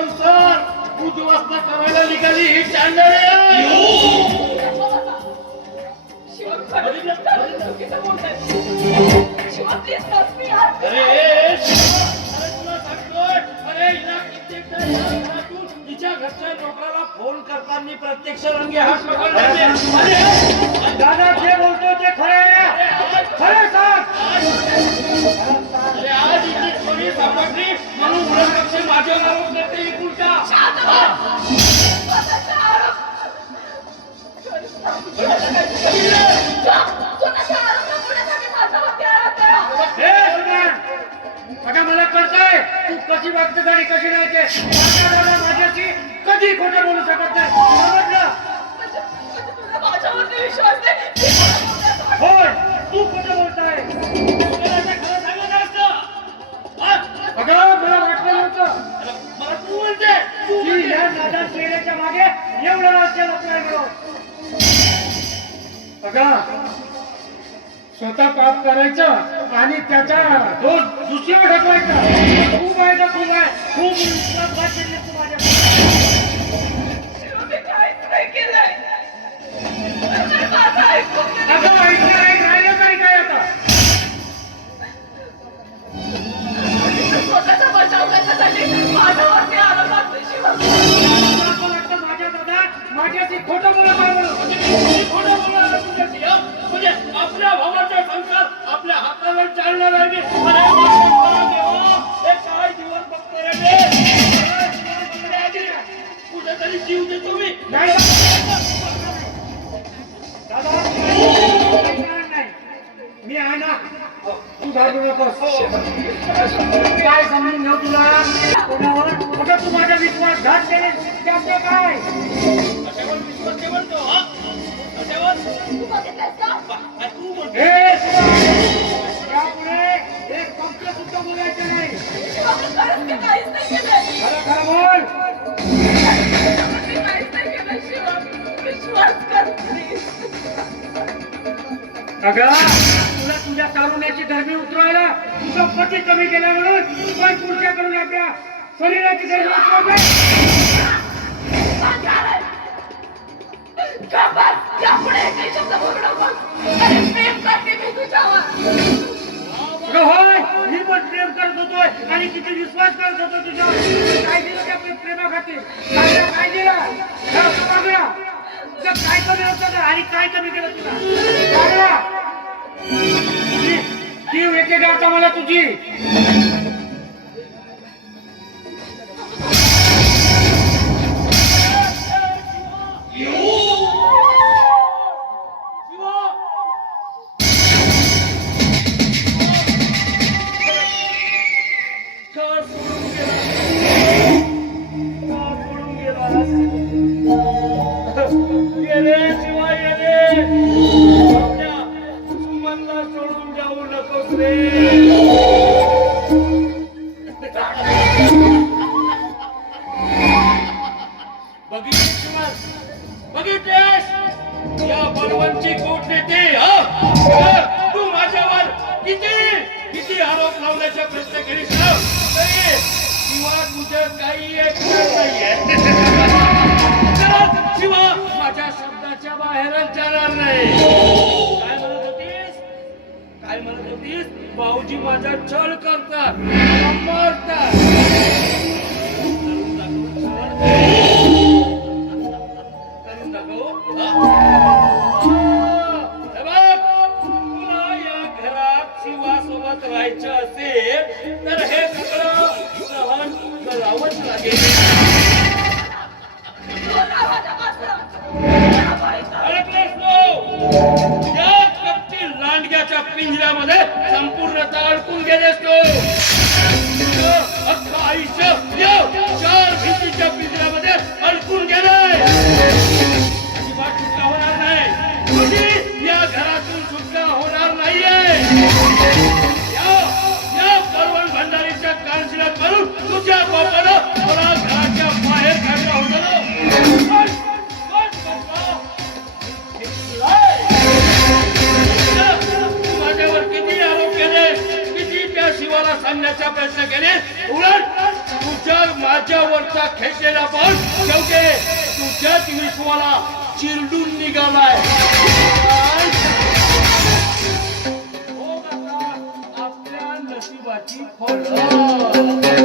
संसार उद्ध्वस्त करायला निघाली ही चांडळे. तिच्या घरच्या लोकांना फोन करताना प्रत्यक्ष रंगे हात पकडले. दादा जे बोलतो ते खरे खरे सांग. अरे आज इथे थोडी सापडली म्हणून वरपक्ष माझ्यावर आरोप करते ही उलटा. आता मला कळतंय तू कशी वागतेस आणि कशी नाही ते. माझ्याशी कधी खोटं बोलू शकत नाही समजलं. होय तू खोटं बोलताय. अगं मला वाटलं नव्हतं मला तू म्हणते की या नादात पेण्याच्या मागे एवढं असेल आपल्याला. अगं स्वतः पाप करायचं आणि त्याचा दोष दुसरीवर ढकलायचा. खूप आहे ना खूप आहे खूप विश्वास केले तू माझ्या. अगं ऐकलं नाही राहिलं काय काय आता. माझ्या दादा माझ्याशी खोटं बोलत आहे म्हणून. खोटं बोलायला तुझ्याशी म्हणजे आपल्या भावाचा संसार आपल्या हातावर चालणार आहे. हे काय दिवस बघतो रे कुठेतरी जीव देतो मी. नाही दादा नाही मी आहे ना. तू घाबरू नकोस. काय समजून घेऊ तुला कोणावर. अगं तू माझा विश्वासघात केले त्याचे काय. कशावर विश्वास ठेवतो हा कशावर तू बोलतो. यापुढे एक फक्त सुद्धा बोलायचं नाही. खरं खरं बोल. अगं तुला तुझ्या तारुण्याची धर्मी उतरवायला तुझा पती कमी केला म्हणून पण पुढच्याकडून आपल्या शरीराची धर्मी उतरवते. होय मी पण प्रेम करत होतोय आणि किती विश्वास करत होतो तुझ्यावर. काय दिलं त्या प्रेमाखातीर. काय दिलं काय कमी होतं आणि काय कमी केलं तुला. जीव येते का आता मला तुझी. सोडून जाऊ नकोस रे. बघितलेस या बलवंतची कोट देते. तू माझ्यावर किती किती आरोप लावण्याचा प्रयत्न केलीस शिवा तुझं काही ऐकणार नाहीये. शिवा माझ्या शब्दाच्या बाहेरच जाणार नाही. काय म्हणत होतीस भाऊजी माझा छळ करतात मारतात. करून दाखव. तुला या घरात शिवासोबत राहायचं असेल तर हे सगळं सहन करावंच लागेल. लांडग्याच्या पिंजऱ्यामध्ये संपूर्णतः अडकून गेलेस तू. अख्खं आयुष्य 4 भिंतीच्या पिंजऱ्यामध्ये अडकून गेले. अजिबात सुटका होणार नाही. तुझी या घरातून सुटका होणार नाहीये. या परवण भंडारीच्या कानशिलात मारून तुझ्या बापानं मला घराच्या बाहेर काढलं होतं. माझ्यावर किती आरोप केले किती त्या शिवाला सांगण्याचा प्रयत्न केले. उलट तुझ्या राज्यावरचा खेचलेला बॉल शेवटी तुझ्याच विश्वाला चिरडून निघालाय. हो आता आपल्या नशिबाची फळ.